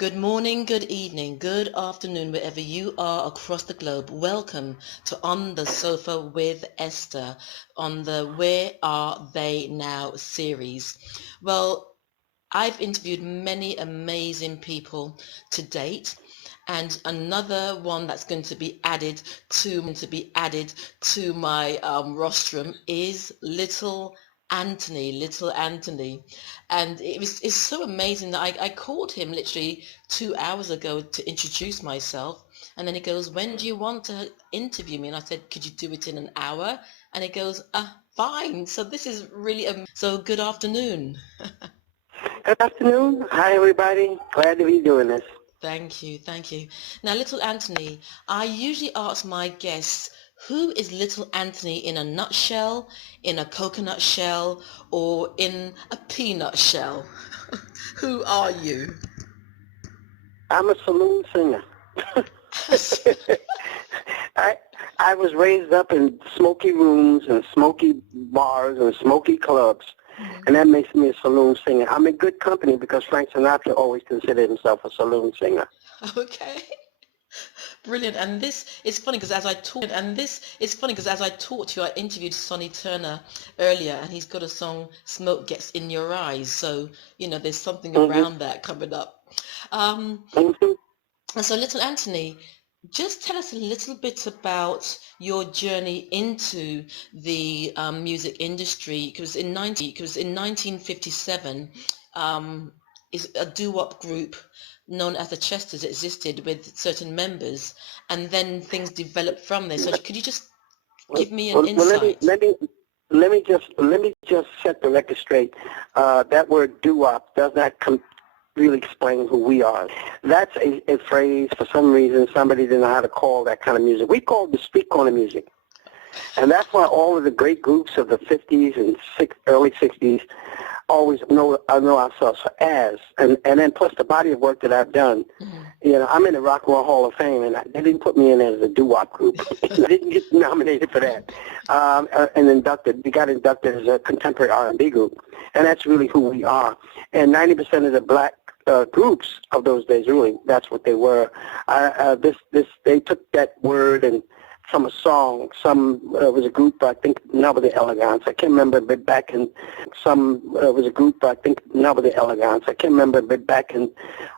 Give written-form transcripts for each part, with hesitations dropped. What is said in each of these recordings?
Good morning, good evening, good afternoon, wherever you are across the globe. Welcome to On the Sofa with Esther on the Where Are They Now series. Well, I've interviewed many amazing people to date, and another one that's going to be added to my rostrum is Little Anthony, and it's so amazing that I called him literally 2 hours ago to introduce myself, and then he goes, "When do you want to interview me?" And I said, "Could you do it in an hour?" And he goes, "Fine." So this is really so. Good afternoon. Good afternoon. Hi, everybody. Glad to be doing this. Thank you, thank you. Now, Little Anthony, I usually ask my guests, who is Little Anthony in a nutshell, in a coconut shell, or in a peanut shell? Who are you? I'm a saloon singer. I I was raised up in smoky rooms and smoky bars and smoky clubs, and that makes me a saloon singer. I'm in good company because Frank Sinatra always considered himself a saloon singer. Okay. Brilliant. And this is funny because as I talked to you, I interviewed Sonny Turner earlier, and he's got a song, Smoke Gets in Your Eyes. So, there's something hmm around that coming up. Um, hmm and so, Little Anthony, just tell us a little bit about your journey into the music industry, because in 1957, is a doo-wop group known as the Chesters existed with certain members, and then things developed from there. So could you just give me an Well, let me insight? let me let me just set the record straight. That word doo-wop does not really explain who we are. That's a phrase. For some reason, somebody didn't know how to call that kind of music. We call it the street corner music. And that's why all of the great groups of the 50s and early 60s always know ourselves as. And then plus the body of work that I've done. Mhm. I'm in the Rock and Roll Hall of Fame, and they didn't put me in as a doo-wop group. I didn't get nominated for that. And inducted. We got inducted as a contemporary R&B group, and that's really who we are. And 90% of the black groups of those days, really, that's what they were. They took that word and from a song. Some was a group, I think, Number the Elegance. I can't remember, but back in was a group, I think, Number the Elegance. I can't remember, but back in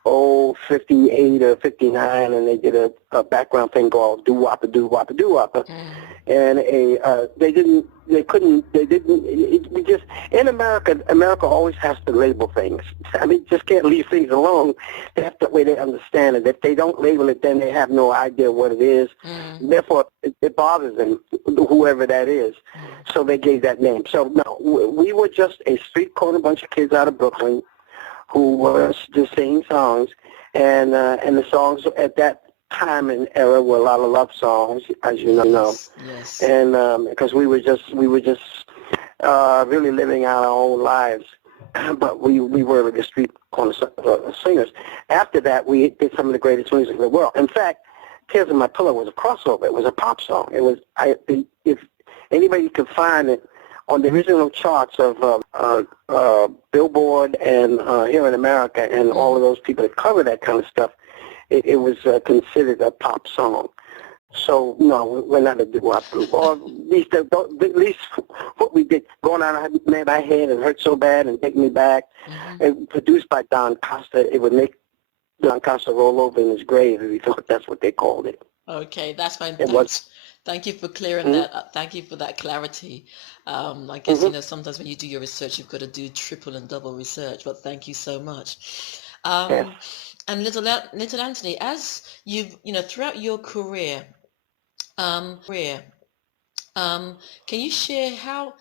58 or 59, and they did a background thing called Doo Woppa Doo Woppa Doo Woppa, and we just in America always has to label things. I mean, just can't leave things alone. That's the way they understand it. If they don't label it, then they have no idea what it is. Therefore, it bothers them, whoever that is. So they gave that name. So no, we were just a street corner bunch of kids out of Brooklyn who was just singing songs, and the songs at that time and era were a lot of love songs, as you know. Yes. And because we were just really living out our own lives, but we were the street corner singers. After that, we did some of the greatest music in the world. In fact, Tears in My Pillow was a crossover. It was a pop song. It was if anybody could find it on the original charts of Billboard and here in America, and all of those people that cover that kind of stuff, it was considered a pop song. So no, we're not a doo-wop group. Or at least what we did, Going On My Head and Hurt So Bad and Take Me Back, and produced by Don Costa. It would make Don Costa roll over in his grave if he thought that's what they called it. Okay, that's fine. It was. Thank you for clearing that up. Thank you for that clarity. I guess, sometimes when you do your research, you've got to do triple and double research, but thank you so much. Yes. And little Anthony, as you've, throughout your career, um, can you share how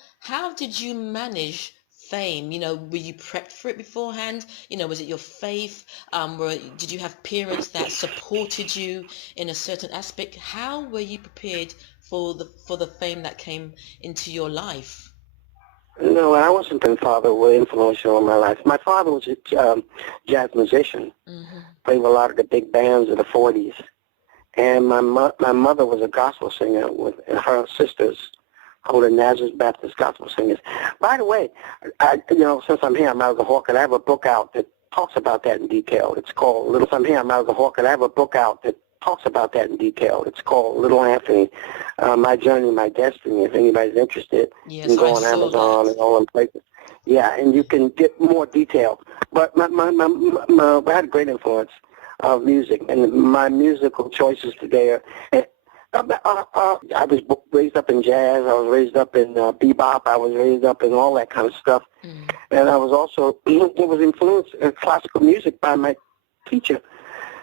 did you manage fame? Were you prepped for it beforehand? Was it your faith? Did you have parents that supported you in a certain aspect? How were you prepared for the fame that came into your life? No, I wasn't. My father were influential in my life. My father was a jazz musician, played with a lot of the big bands of the 40s. And my mother was a gospel singer with her sisters, called the Nazareth Baptist Gospel Singers. By the way, since I'm here, I'm out of the Hawk, and I have a book out that talks about that in detail. It's called Little. I'm here. I'm out of the Hawk, and I have a book out that talks about that in detail. It's called Little Anthony, My Journey, My Destiny. If anybody's interested, Yes, you can go I on saw Amazon that. and all them places. Yeah, and you can get more detail. But I had a great influence of music, and my musical choices today are. I was raised up in jazz. I was raised up in bebop. I was raised up in all that kind of stuff. And I was also influenced in classical music by my teacher,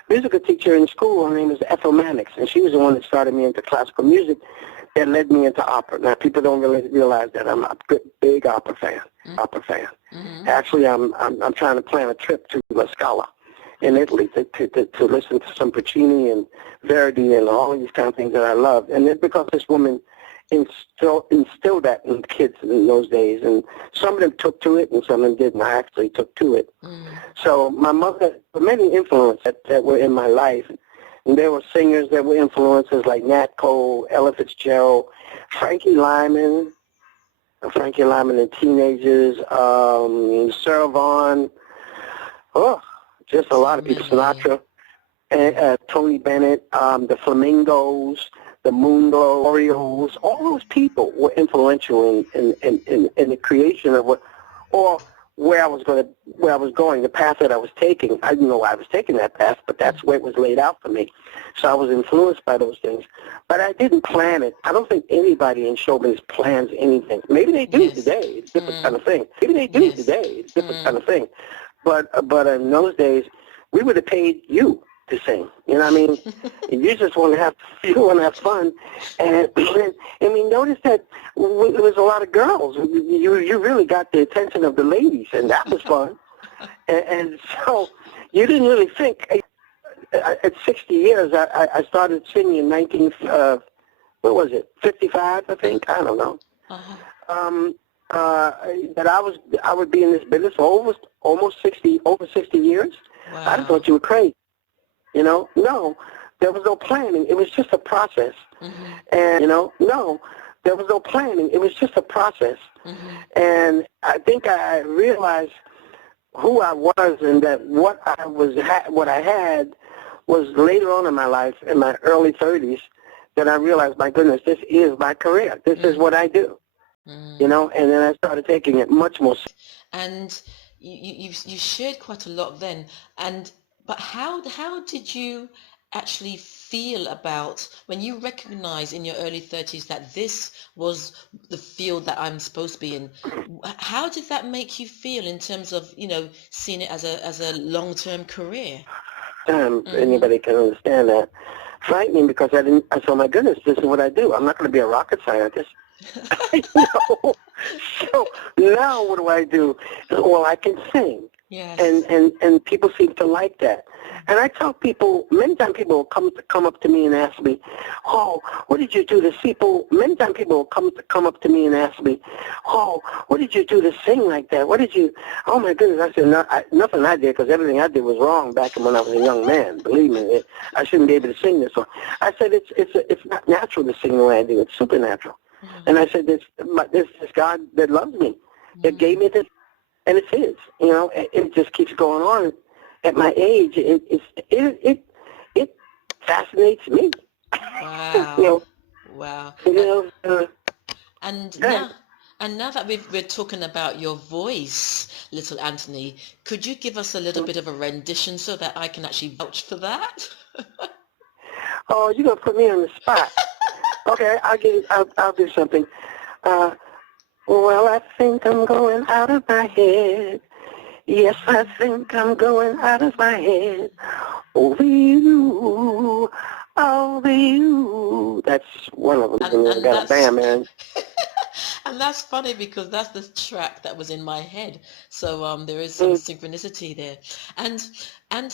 musical teacher in school. Her name is Ethel Mannix, and she was the one that started me into classical music that led me into opera. Now, people don't really realize that I'm a big opera fan. Actually, I'm trying to plan a trip to La Scala in Italy to listen to some Puccini and Verdi and all of these kind of things that I love. And it's because this woman instilled that in kids in those days. And some of them took to it and some of them didn't. I actually took to it. So my mother, many influences that were in my life. And there were singers that were influences like Nat Cole, Ella Fitzgerald, Frankie Lyman and Teenagers, Sarah Vaughan, just a lot of people, Sinatra, and Tony Bennett, the Flamingos, the Moonglow, Orioles, all those people were influential in the creation of where I was going, the path that I was taking. I didn't know why I was taking that path, but that's where it was laid out for me. So I was influenced by those things. But I didn't plan it. I don't think anybody in showbiz plans anything. Maybe they do today. It's a different kind of thing. Maybe they do today. It's a different kind of thing. But in those days, we would have paid you to sing. You know what I mean? You just want to have fun. And we noticed that it was a lot of girls. You really got the attention of the ladies, and that was fun. And so you didn't really think. At 60 years, I started singing in 55, I think? I don't know. That I would be in this business for over 60 years. Wow. I thought you were crazy. You know, no, there was no planning. It was just a process. And no, there was no planning. It was just a process. And I think I realized who I was and that what I had was later on in my life, in my early 30s, that I realized, my goodness, this is my career. This is what I do. And then I started taking it much more seriously. And you shared quite a lot then. But how did you actually feel about when you recognized in your early 30s that this was the field that I'm supposed to be in? How did that make you feel in terms of, seeing it as a long-term career? Anybody can understand that. Frightening, because I thought, my goodness, this is what I do. I'm not going to be a rocket scientist. So now what do? Well, I can sing. Yes. And people seem to like that. And I tell people, many times people will come up to me and ask me, oh, what did you do to people? Many times people will come up to me and ask me, oh, what did you do to sing like that? What did you, oh my goodness. I said, nothing I did, because everything I did was wrong back when I was a young man. Believe me, I shouldn't be able to sing this song. I said, it's not natural to sing the way I do. It's supernatural. And I said, there's this God that loves me, that gave me this, and it's his. It just keeps going on. At my age, it fascinates me. Wow. Wow. And now that we're talking about your voice, little Anthony, could you give us a little bit of a rendition so that I can actually vouch for that? Oh, you're gonna put me on the spot. Okay, I'll do something. Well, I think I'm going out of my head. Yes, I think I'm going out of my head. Over you, over you. That's one of them. And got a band, man. And that's funny because that's the track that was in my head. So there is some synchronicity there. And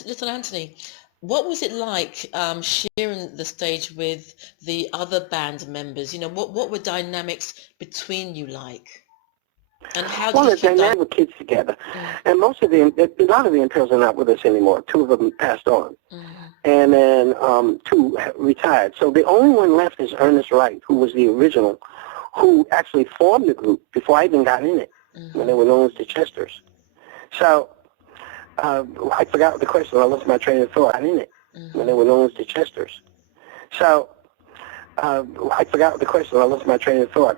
little Anthony, what was it like sharing the stage with the other band members? What were dynamics between you like? And how did you keep dynamic kids together. And a lot of the Imperials are not with us anymore. Two of them passed on. And then two retired. So the only one left is Ernest Wright, who was the original, who actually formed the group before I even got in it, when they were known as the Chesters. So I forgot the question. I lost my train of thought. In it when they were known as the Chesters. So I forgot the question. I lost my train of thought.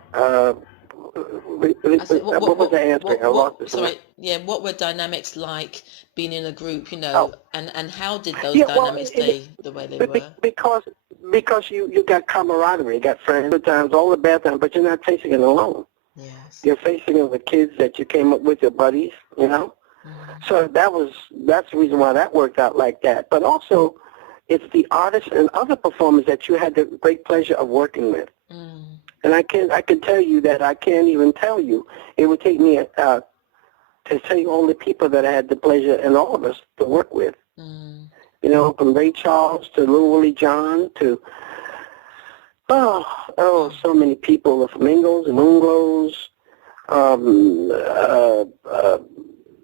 What was the answer? I lost it. Sorry, yeah. What were dynamics like being in a group? Oh, and how did those yeah. Well, dynamics stay the way they were? because you got camaraderie, you got friends, good times, all the bad times, but you're not facing it alone. Yes. You're facing it with kids that you came up with, your buddies, you know. So that's the reason why that worked out like that. But also, it's the artists and other performers that you had the great pleasure of working with. And I can tell you that I can't even tell you. It would take me to tell you all the people that I had the pleasure and all of us to work with. You know, from Ray Charles to Lil Willie John to so many people. The Flamingos, the Moonglows,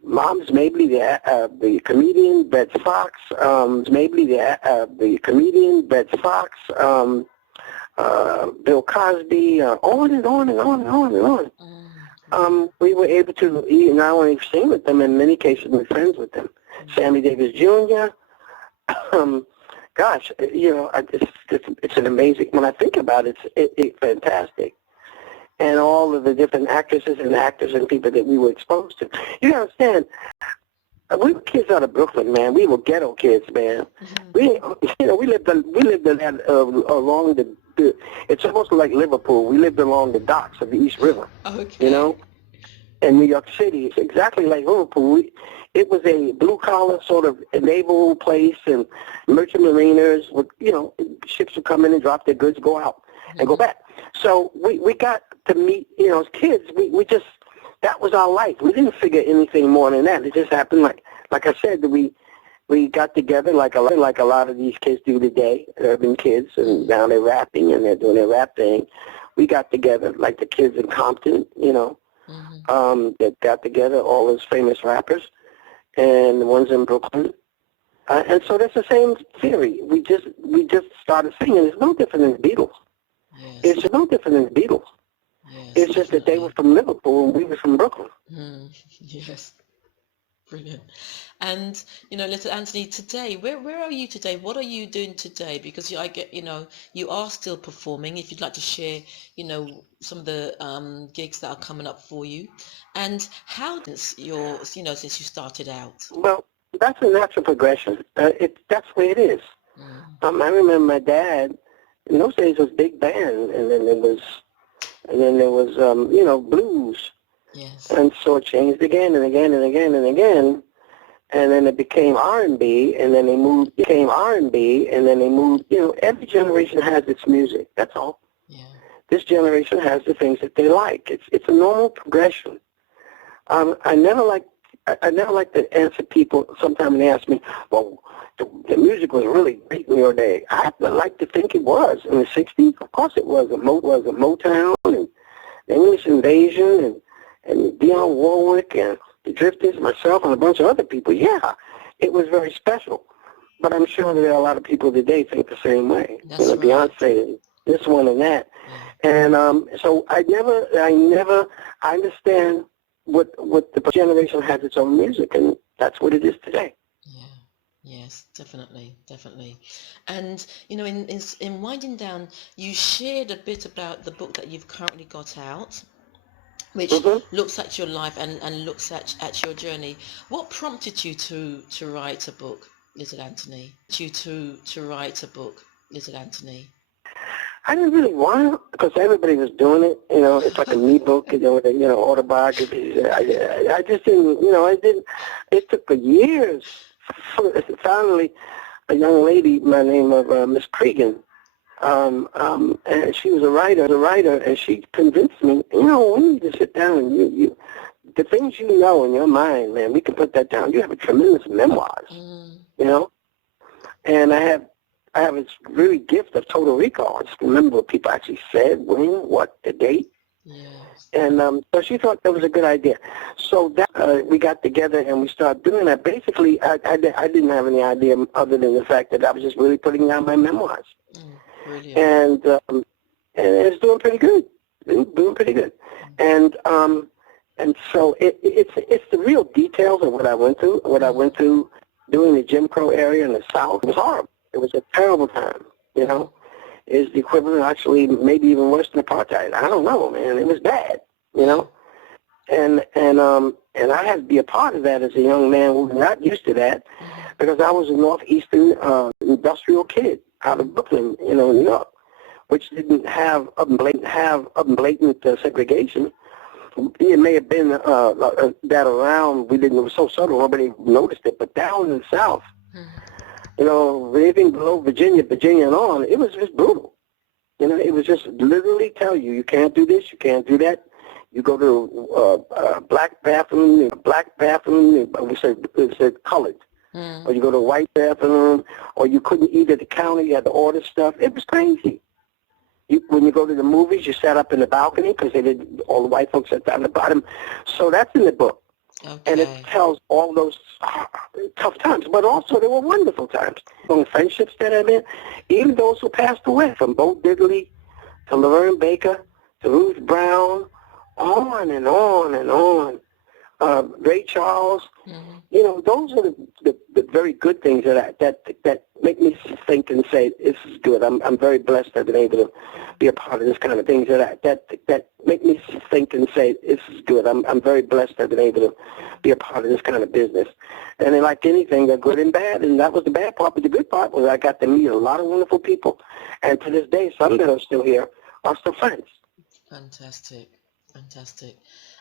Moms Mabley, the comedian, Betts Fox, Mabley, the comedian, Betts Fox, Bill Cosby, on and on and on and on and on. We were able to not only sing with them, in many cases we're friends with them. Sammy Davis Jr., gosh, you know, it's an amazing, when I think about it, it's fantastic. And all of the different actresses and actors and people that we were exposed to. You understand, we were kids out of Brooklyn, man. We were ghetto kids, man. We lived along the, it's almost like Liverpool. We lived along the docks of the East River. Okay. You know, in New York City, it's exactly like Liverpool. It was a blue-collar sort of naval place, and merchant mariners would, you know, ships would come in and drop their goods, go out, and go back. So we got to meet, you know, as kids, we just, that was our life. We didn't figure anything more than that. It just happened like I said, we got together like a lot of these kids do today, urban kids, and now they're rapping and they're doing their rap thing. We got together like the kids in Compton, you know, that got together, all those famous rappers, and the ones in Brooklyn. And so that's the same theory. We just started singing. It's no different than the Beatles. Yes. It's no different than the Beatles. Yes, it's just that they were from Liverpool and we were from Brooklyn. Yes. Brilliant. And, you know, little Anthony, today, where are you today? What are you doing today? Because you are still performing. If you'd like to share, you know, some of the gigs that are coming up for you. And how does since you started out? Well, that's a natural progression. That's the way it is. I remember my dad, in those days, was big band, and then there was blues. Yes. And so it changed again and again and again and again, and then it became R&B, and then they moved. You know, every generation has its music. That's all. Yeah. This generation has the things that they like. It's a normal progression. I never like to answer people. Sometimes when they ask me, well, the music was really great in your day. I like to think it was. In the 60s, of course it was. It was a Motown and the English Invasion and Dionne Warwick and the Drifters, myself, and a bunch of other people. Yeah, it was very special. But I'm sure there are a lot of people today think the same way. That's right. Beyonce and this one and that. Yeah. And so I understand what the generation has its own music, and that's what it is today. Yes, definitely. And, you know, in winding down, you shared a bit about the book that you've currently got out, which looks at your life and looks at your journey. What prompted you to write a book, Little Anthony? I didn't really want to, because everybody was doing it. You know, it's like a me book, autobiography. I just didn't, it took years. Finally, a young lady by the name of Miss Cregan, and she was a writer, and she convinced me, we need to sit down and you the things you know in your mind, man, we can put that down. You have a tremendous memoirs, and I have this really gift of total recall. I just remember what people actually said, when, what, the date. Yes. And so she thought that was a good idea. So that we got together and we started doing that. Basically, I didn't have any idea other than the fact that I was just really putting down my memoirs. And it's doing pretty good. And And so it's the real details of what I went through, doing the Jim Crow area in the South. It was horrible. It was a terrible time, you know. Is the equivalent actually maybe even worse than apartheid? I don't know, man. It was bad, you know. And I had to be a part of that as a young man who was not used to that, because I was a northeastern industrial kid out of Brooklyn, you know, New York, which didn't have up and blatant segregation. It may have been that around. It was so subtle, nobody noticed it. But down in the South, you know, anything below Virginia and on, it was just brutal. You know, it was just literally tell you, you can't do this, you can't do that. You go to black bathroom, we said colored. Or you go to a white bathroom, or you couldn't eat at the counter, you had to order stuff. It was crazy. When you go to the movies, you sat up in the balcony because all the white folks sat down the bottom. So that's in the book. Okay. And it tells all those tough times, but also there were wonderful times. From friendships that I made, even those who passed away, from Bo Diddley to Laverne Baker to Ruth Brown, on and on and on. Ray Charles, you know, those are the very good things that make me think and say, this is good. I'm very blessed to have been able to be a part of this kind of things that make me think and say, this is good. I'm very blessed to have been able to be a part of this kind of business. And then, like anything, they're good and bad, and that was the bad part. But the good part was I got to meet a lot of wonderful people, and to this day, some that are still here are still friends. Fantastic.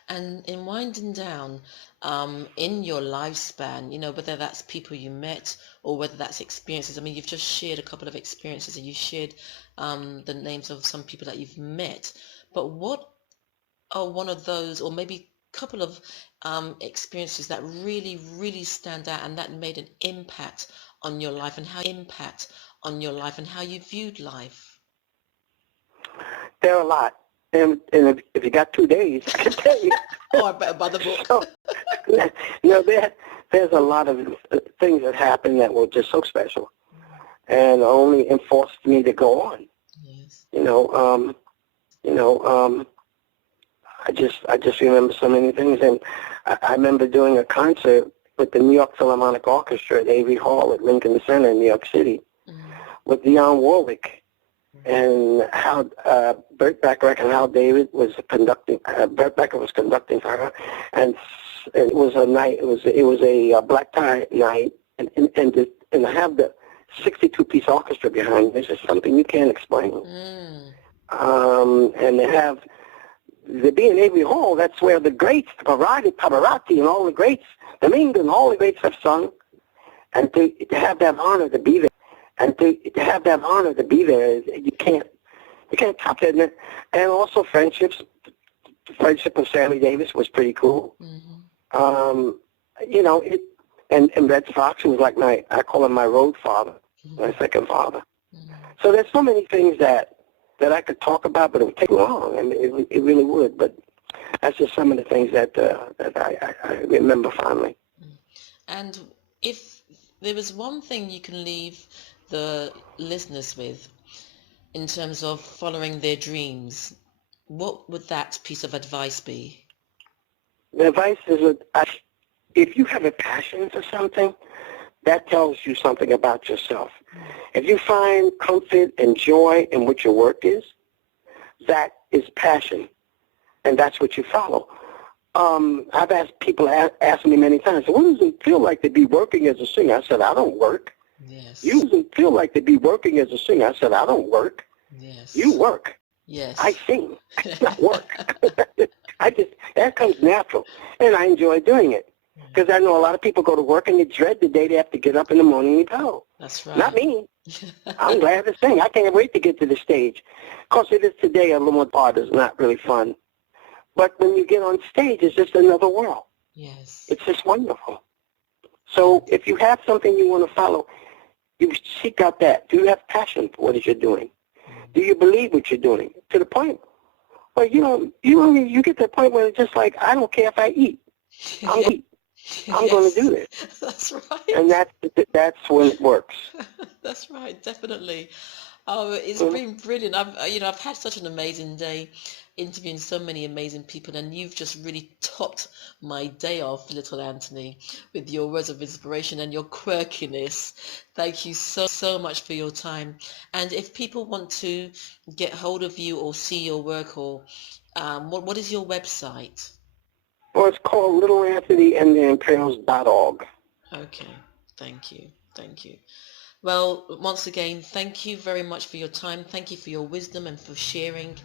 And in winding down, in your lifespan, you know, whether that's people you met or whether that's experiences, I mean, you've just shared a couple of experiences and you shared the names of some people that you've met. But what are one of those, or maybe a couple of experiences that really, really stand out and that made an impact on your life and how you viewed life? There are a lot. And if you got 2 days, I can tell you. Oh, I better buy the book. There's a lot of things that happened that were just so special, and only enforced me to go on. Yes. I just remember so many things, and I remember doing a concert with the New York Philharmonic Orchestra at Avery Hall at Lincoln Center in New York City with Dionne Warwick. And how Burt Bacharach and Hal David was conducting. Burt Bacharach was conducting for her, and it was a night. It was a black tie night, and I have the 62-piece orchestra behind me. This is something you can't explain. And they be in Avery Hall. That's where the greats, Pavarotti, and all the greats, the Mingus, and all the greats have sung, and to have that honor to be there. And to have that honor to be there, you can't top that. And also friendships. The friendship with Sammy Davis was pretty cool. You know, and Red Fox, who was like I call him my road father, my second father. So there's so many things that I could talk about, but it would take long, and it really would. But that's just some of the things that I remember fondly. And if there was one thing you can leave the listeners with in terms of following their dreams, what would that piece of advice be? The advice is that if you have a passion for something, that tells you something about yourself. If you find comfort and joy in what your work is, that is passion, and that's what you follow. I've asked people ask me many times, what does it feel like to be working as a singer? I said, I don't work. Yes. You doesn't feel like to be working as a singer. I said, I don't work. Yes. You work. Yes. I sing. I not work. That comes natural, and I enjoy doing it. Because I know a lot of people go to work and they dread the day they have to get up in the morning and go. That's right. Not me. I'm glad to sing. I can't wait to get to the stage. Of course, it is today a little more hard. It's not really fun. But when you get on stage, it's just another world. Yes. It's just wonderful. So if you have something you want to follow, you seek out that. Do you have passion for what it is you're doing? Do you believe what you're doing? To the point where, you get to the point where it's just like, I don't care if I eat. I'm going to do this. That's right. And that's when it works. That's right, definitely. Oh, it's been brilliant. I've had such an amazing day interviewing so many amazing people, and you've just really topped my day off, little Anthony, with your words of inspiration and your quirkiness. Thank you so much for your time. And if people want to get hold of you or see your work, or what is your website? Well, it's called Little Anthony and the Imperials.org. Okay, thank you. Thank you. Well, once again, thank you very much for your time. Thank you for your wisdom and for sharing.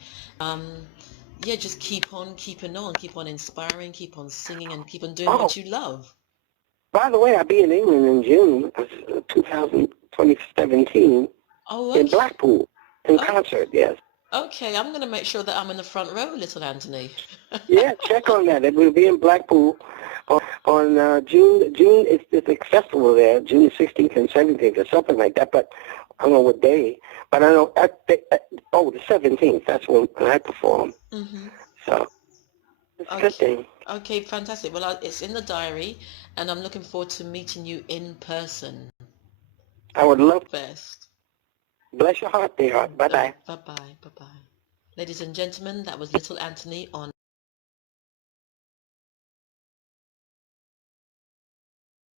Yeah, just keep on keeping on, keep on inspiring, keep on singing, and keep on doing Oh, what you love. by the way, I'll be in England in June of 2017 Oh, in okay. Blackpool in Oh, concert, yes. okay. I'm going to make sure that I'm in the front row, little Anthony. Yeah, check on that. It will be in Blackpool on June. It's a festival there, June 16th and 17th or something like that. But I don't know what day. But I know the 17th. That's when I perform. Mm-hmm. So it's a good Okay. thing. Okay, fantastic. Well, it's in the diary, and I'm looking forward to meeting you in person. I would love. Best. Bless your heart, dear heart. Bye bye. Bye-bye. Bye-bye. Ladies and gentlemen, that was little Anthony on